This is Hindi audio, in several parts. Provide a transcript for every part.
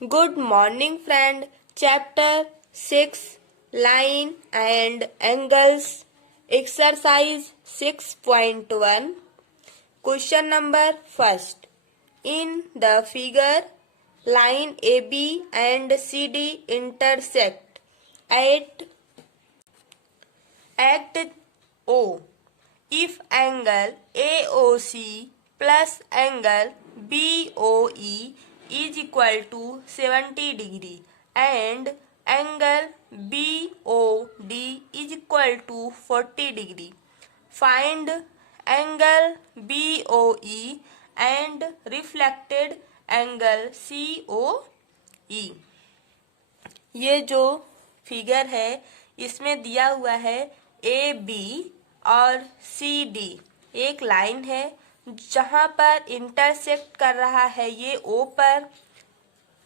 Good morning, friend. Chapter 6 Line and Angles. Exercise 6.1. Question number first. In the figure, line AB and CD intersect at O. If angle AOC plus angle BOE is equal to 70 degree and angle BOD is equal to 40 degree. Find angle BOE and reflected angle COE. ये जो फिगर है इसमें दिया हुआ है ए बी और सी डी एक लाइन है जहां पर इंटरसेक्ट कर रहा है ये ओ पर।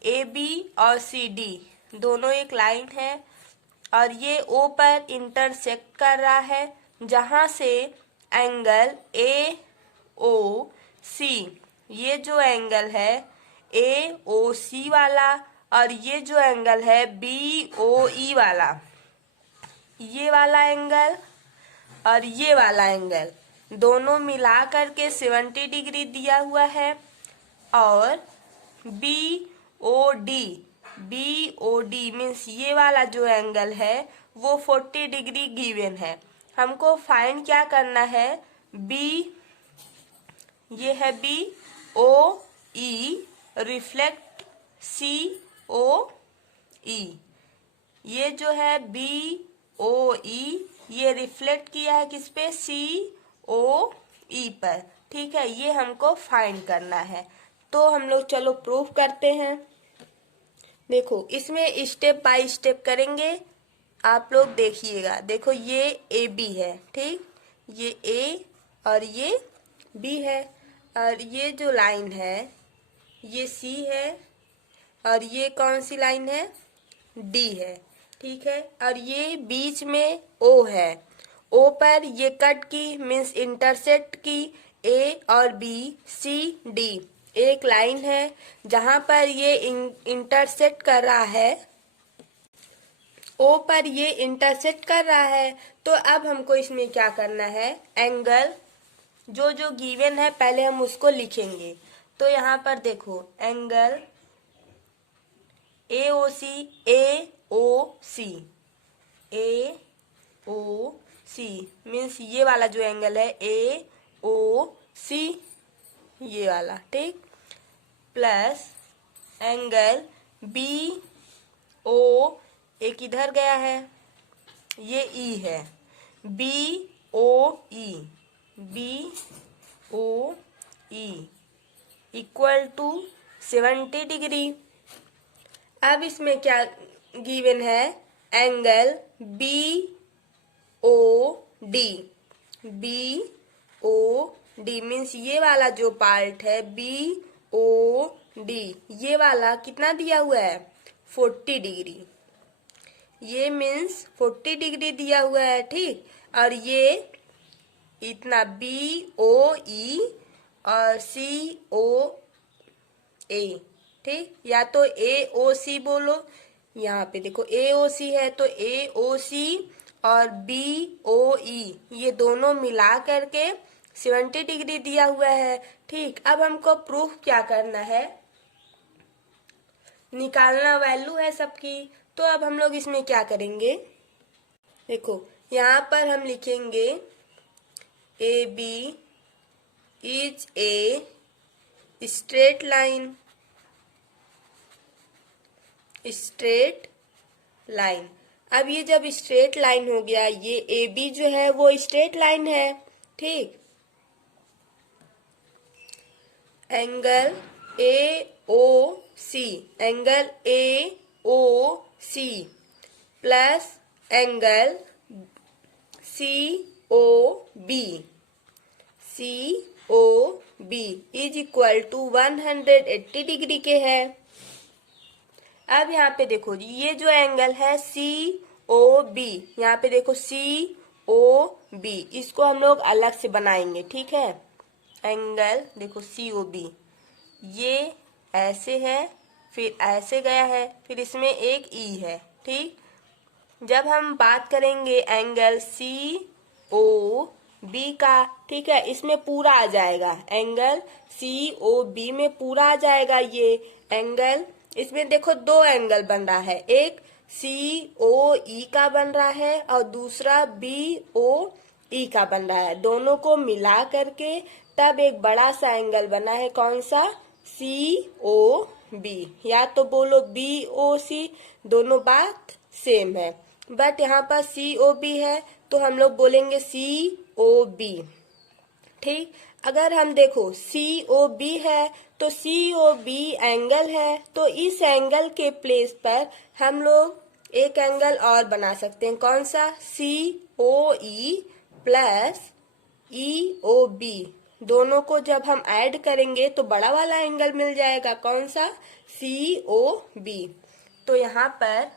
ए बी और सी डी दोनों एक लाइन है और ये ओ पर इंटरसेक्ट कर रहा है जहां से एंगल ए ओ सी ये जो एंगल है ए ओ सी वाला और ये जो एंगल है बी ओ ई वाला, ये वाला एंगल और ये वाला एंगल दोनों मिला करके 70 डिग्री दिया हुआ है और बी ओ डी मीन्स ये वाला जो एंगल है वो 40 डिग्री गिवन है। हमको फाइंड क्या करना है, बी ये है बी ओ ई रिफ्लेक्ट सी ओ ई, ये जो है बी ओ ई ये रिफ्लेक्ट किया है किस पे, सी ओ ई पर। ठीक है, ये हमको फाइंड करना है। तो हम लोग चलो प्रूफ करते हैं। देखो इसमें स्टेप बाय स्टेप करेंगे, आप लोग देखिएगा। देखो ये ए बी है, ठीक, ये ए और ये बी है और ये जो लाइन है ये सी है और ये कौन सी लाइन है, डी है। ठीक है, और ये बीच में ओ है, ओ पर ये कट की मीन्स इंटरसेक्ट की ए और बी सी डी एक लाइन है जहां पर ये इंटरसेक्ट कर रहा है, ओ पर ये इंटरसेक्ट कर रहा है। तो अब हमको इसमें क्या करना है, एंगल जो जो गिवन है पहले हम उसको लिखेंगे। तो यहाँ पर देखो angle A O C means ये वाला जो एंगल है ए ओ सी ये वाला, ठीक, प्लस एंगल बी ओ एक इधर गया है ये ई है, B O E equal to 70 degree. अब इसमें क्या गिवन है, angle B O D means ये वाला जो पार्ट है बी ओ डी ये वाला कितना दिया हुआ है, 40 डिग्री। ये मीन्स 40 डिग्री दिया हुआ है, ठीक, और ये इतना बी ओ ई और सी ओ ए, ठीक, या तो ए ओ सी बोलो, यहाँ पे देखो ए ओ सी है तो ए ओ सी और बी ओ ई ये दोनों मिला करके 70 डिग्री दिया हुआ है। ठीक, अब हमको प्रूफ क्या करना है, निकालना वैल्यू है सबकी। तो अब हम लोग इसमें क्या करेंगे, देखो यहाँ पर हम लिखेंगे A B is a straight line. अब ये जब स्ट्रेट लाइन हो गया, ये ए बी जो है वो स्ट्रेट लाइन है, ठीक, angle A O C plus angle C O B is equal to 180 degree के है। अब यहाँ पे देखो ये जो एंगल है सी ओ बी, यहाँ पे देखो सी ओ बी, इसको हम लोग अलग से बनाएंगे, ठीक है। एंगल देखो सी ओ बी ये ऐसे है, फिर ऐसे गया है, फिर इसमें एक ई है। ठीक, जब हम बात करेंगे एंगल सी ओ बी का, ठीक है, इसमें पूरा आ जाएगा, एंगल सी ओ बी में पूरा आ जाएगा ये एंगल। इसमें देखो दो एंगल बन रहा है, एक सी ओ ई का बन रहा है और दूसरा बी ओ ई का बन रहा है। दोनों को मिला करके तब एक बड़ा सा एंगल बना है, कौन सा, सी ओ बी, या तो बोलो बी ओ सी, दोनों बात सेम है, बट यहाँ पर सी ओ बी है तो हम लोग बोलेंगे सी ओ बी। ठीक, अगर हम देखो सी ओ बी है तो सी ओ बी एंगल है, तो इस एंगल के प्लेस पर हम लोग एक एंगल और बना सकते हैं, कौन सा, सी ओ ई प्लस ई ओ बी। दोनों को जब हम ऐड करेंगे तो बड़ा वाला एंगल मिल जाएगा, कौन सा, सी ओ बी। तो यहाँ पर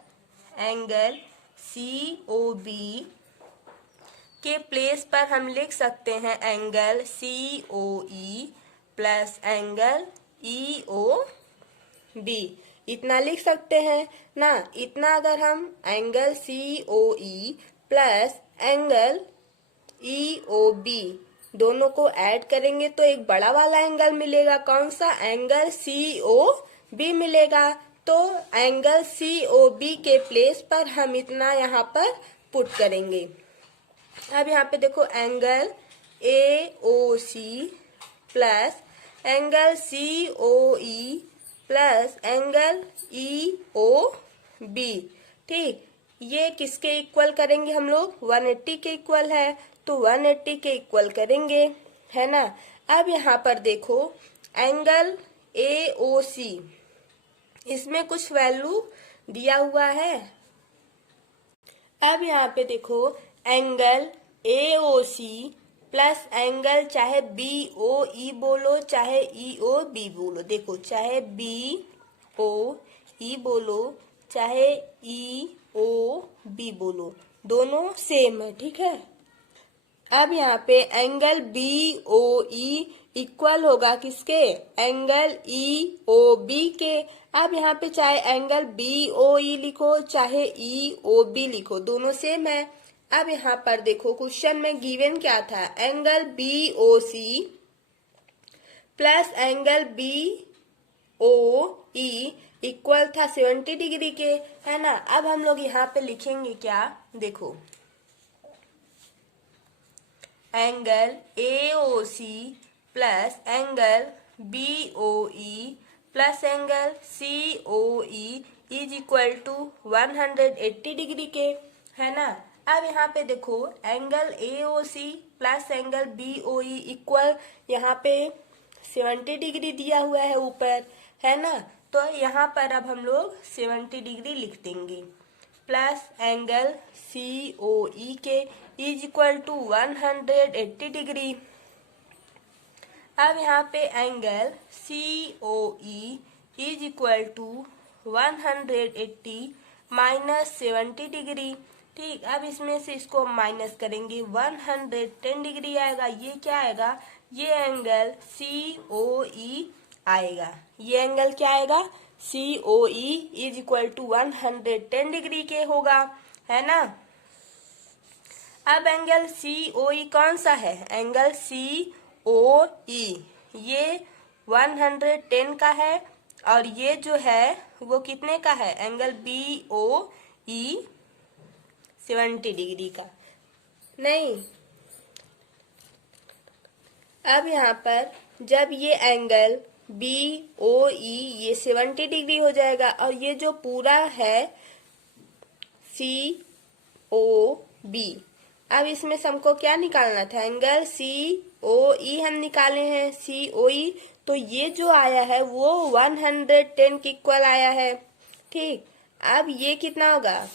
एंगल सी ओ बी के प्लेस पर हम लिख सकते हैं angle C O E plus angle E O B. इतना लिख सकते हैं ना। इतना अगर हम angle C O E plus angle E O B दोनों को ऐड करेंगे तो एक बड़ा वाला एंगल मिलेगा, कौन सा, एंगल सी ओ बी मिलेगा। तो एंगल सी ओ बी के प्लेस पर हम इतना यहाँ पर पुट करेंगे। अब यहाँ पे देखो angle A O C plus angle C O E plus angle E O B. ठीक, ये किसके इक्वल करेंगे हम लोग, 180 के इक्वल है, तो 180 के इक्वल करेंगे, है ना। अब यहाँ पर देखो एंगल ए ओ सी, इसमें कुछ वैल्यू दिया हुआ है। अब यहाँ पे देखो angle A O C plus angle, चाहे बी ओ ई बोलो चाहे ई ओ बी बोलो, देखो चाहे बी ओ ई बोलो चाहे ई ओ बी बोलो, दोनों सेम है। ठीक है, अब यहाँ पे angle B O E equal होगा किसके, एंगल ई ओ बी के। अब यहाँ पे चाहे एंगल बी ओ ई लिखो चाहे ई ओ बी लिखो, दोनों सेम है। अब यहाँ पर देखो क्वेश्चन में गिवन क्या था, angle B O C plus angle B O E equal था 70 डिग्री के, है ना। अब हम लोग यहाँ पे लिखेंगे क्या, देखो angle A O C plus angle B O E plus angle C O E is equal to 180 degree के, है ना। अब यहाँ पे देखो angle A O C plus angle B O E equal, यहाँ पे 70 डिग्री दिया हुआ है ऊपर, है ना। तो यहाँ पर अब हम लोग 70 डिग्री लिख देंगे प्लस एंगल सी ओ ई के इज इक्वल टू 180 डिग्री। अब यहाँ पे angle C O E is equal to 180 minus 70 degree. ठीक, अब इसमें से इसको माइनस करेंगे 110 डिग्री आएगा। ये क्या आएगा, ये एंगल सी ओ ई आएगा। ये एंगल क्या आएगा, C O E is equal to 110 degree के होगा, है ना। अब एंगल सी ओ ई कौन सा है, एंगल सी ओ ई ये 110 का है, और ये जो है वो कितने का है, एंगल बी ओ ई 70 डिग्री का। नहीं, अब यहाँ पर जब ये एंगल बी ओ ई ये 70 डिग्री हो जाएगा, और ये जो पूरा है सी ओ बी, अब इसमें से हमको क्या निकालना था, एंगल सी ओ ई हम निकाले हैं, सी ओ ई, तो ये जो आया है वो 110 के इक्वल आया है। ठीक, अब ये कितना होगा,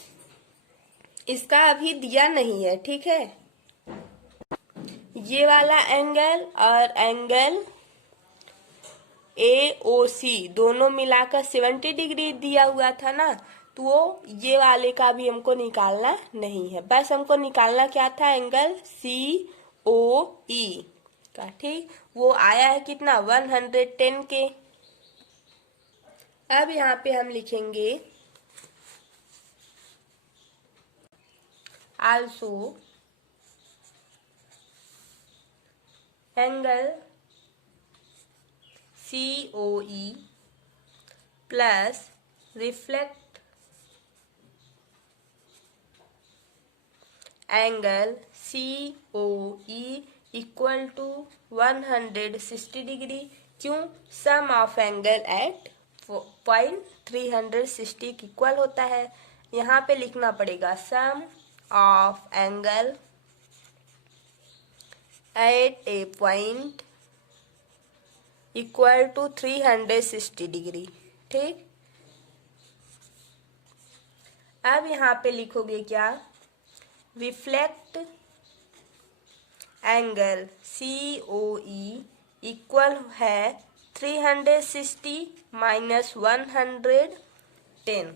इसका अभी दिया नहीं है, ठीक है। ये वाला एंगल और एंगल ए ओ सी दोनों मिलाकर 70 डिग्री दिया हुआ था ना, तो वो ये वाले का भी हमको निकालना नहीं है, बस हमको निकालना क्या था, एंगल सी ओ ई का। ठीक, वो आया है कितना, 110 के। अब यहाँ पे हम लिखेंगे also angle COE plus reflex angle COE equal to 160 degree. क्यों? Sum of angle at point 360 equal होता है। यहाँ पे लिखना पड़ेगा sum of angle at a point equal to 360 degree. ठीक, अब यहाँ पे लिखोगे क्या? रिफ्लेक्ट एंगल COE इक्वल है 360 माइनस 110,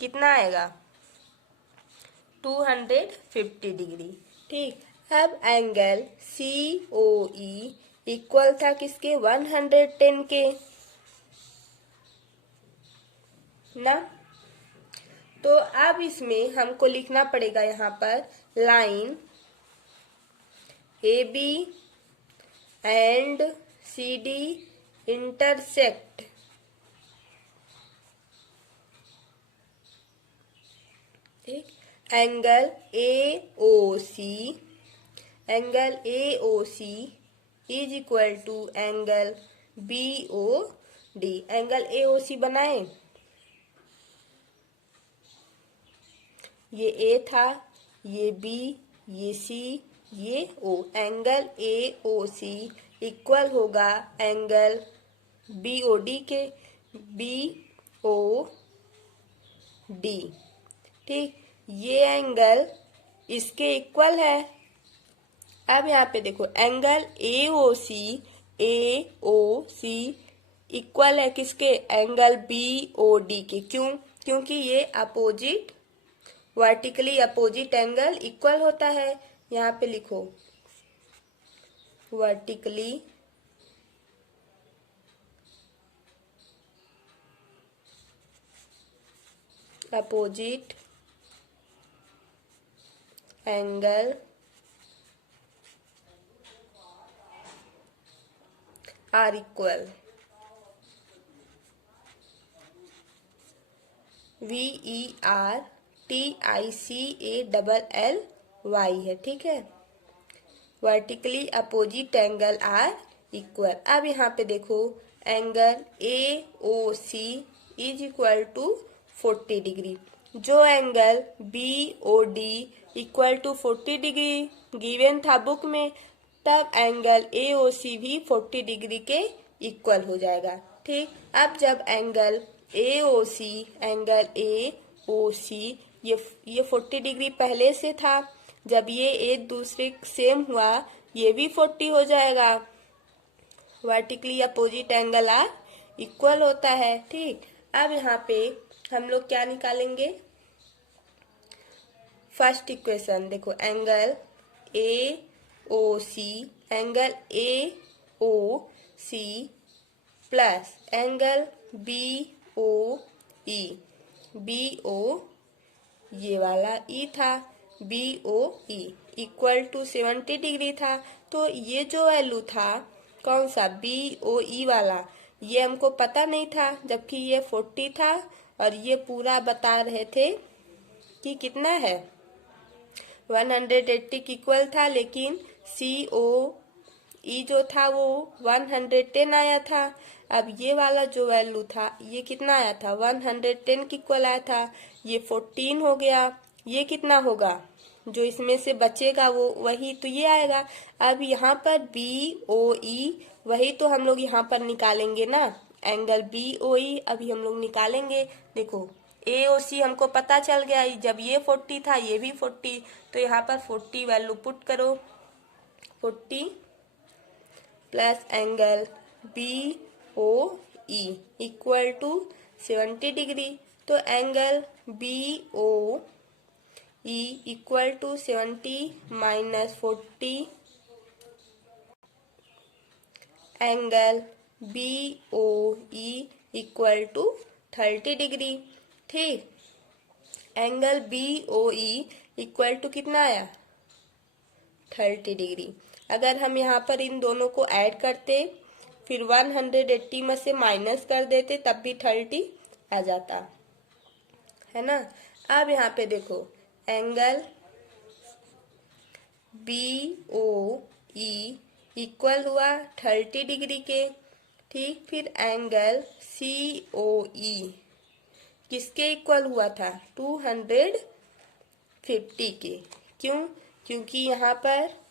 कितना आएगा? 250 डिग्री। ठीक, अब एंगल COE इक्वल था किसके? 110 के ना। तो अब इसमें हमको लिखना पड़ेगा यहाँ पर line AB and CD intersect. ठीक, angle AOC is equal to angle BOD। Angle AOC बनाए, ये A था, ये B, ये C, ये O। एंगल AOC इक्वल होगा एंगल BOD के, BOD। ठीक, ये एंगल इसके इक्वल है। अब यहाँ पे देखो एंगल AOC इक्वल है किसके? एंगल BOD के। क्यों? क्योंकि ये opposite, vertically opposite angle equal होता है। यहाँ पे लिखो vertically opposite angle are equal VERTICALLY है। ठीक है, vertically opposite angle are equal. अब यहाँ पे देखो angle AOC is equal to 40 degree. जो angle BOD equal to 40 degree given था बुक में, तब एंगल AOC भी 40 डिग्री के इक्वल हो जाएगा। ठीक, अब जब एंगल AOC ये 40 डिग्री पहले से था, जब ये एक दूसरे सेम हुआ ये भी 40 हो जाएगा। Vertically opposite angle are equal होता है। ठीक, अब यहाँ पे हम लोग क्या निकालेंगे? फर्स्ट इक्वेशन देखो angle AOC plus angle BO ये वाला E था, BOE इक्वल टू 70 डिग्री था। तो ये जो वैल्यू था कौन सा? BOE वाला, ये हमको पता नहीं था, जबकि ये 40 था और ये पूरा बता रहे थे कि कितना है 180 इक्वल था, लेकिन COE जो था वो 110 आया था। अब ये वाला जो वैल्यू था ये कितना आया था? 110 की इक्वल आया था। ये 14 हो गया। ये कितना होगा? जो इसमें से बचेगा वो वही तो ये आएगा। अब यहाँ पर BOE वही तो हम लोग यहाँ पर निकालेंगे ना, एंगल BOE अभी हम लोग निकालेंगे। देखो AOC हमको पता चल गया, जब ये 40 था ये भी 40, तो यहाँ पर 40 वैल्यू पुट करो। 40 plus angle BOE equal to 70 degree. तो angle BOE equal to 70 minus 40, angle BOE equal to 30 degree. ठीक, एंगल BOE इक्वल टू कितना आया? 30 डिग्री। अगर हम यहाँ पर इन दोनों को ऐड करते, फिर 180 में से माइनस कर देते, तब भी 30 आ जाता है ना। अब यहाँ पे देखो, एंगल BOE इक्वल हुआ 30 डिग्री के। ठीक, फिर एंगल COE किसके इक्वल हुआ था? 250 के। क्यों? क्योंकि यहाँ पर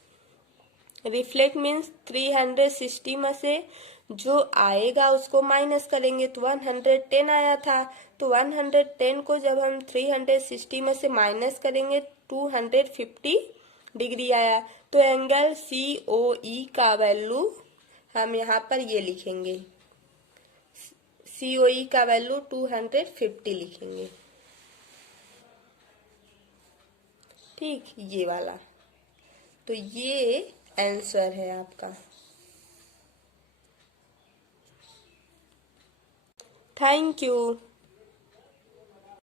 रिफ्लेक्ट मीन्स 360 में से जो आएगा उसको माइनस करेंगे, तो 110 आया था, तो 110 को जब हम 360 में से माइनस करेंगे 250 डिग्री आया। तो एंगल COE का वैल्यू हम यहाँ पर ये लिखेंगे, COE का वैल्यू 250 लिखेंगे। ठीक, ये वाला। तो ये आंसर है आपका। Thank you.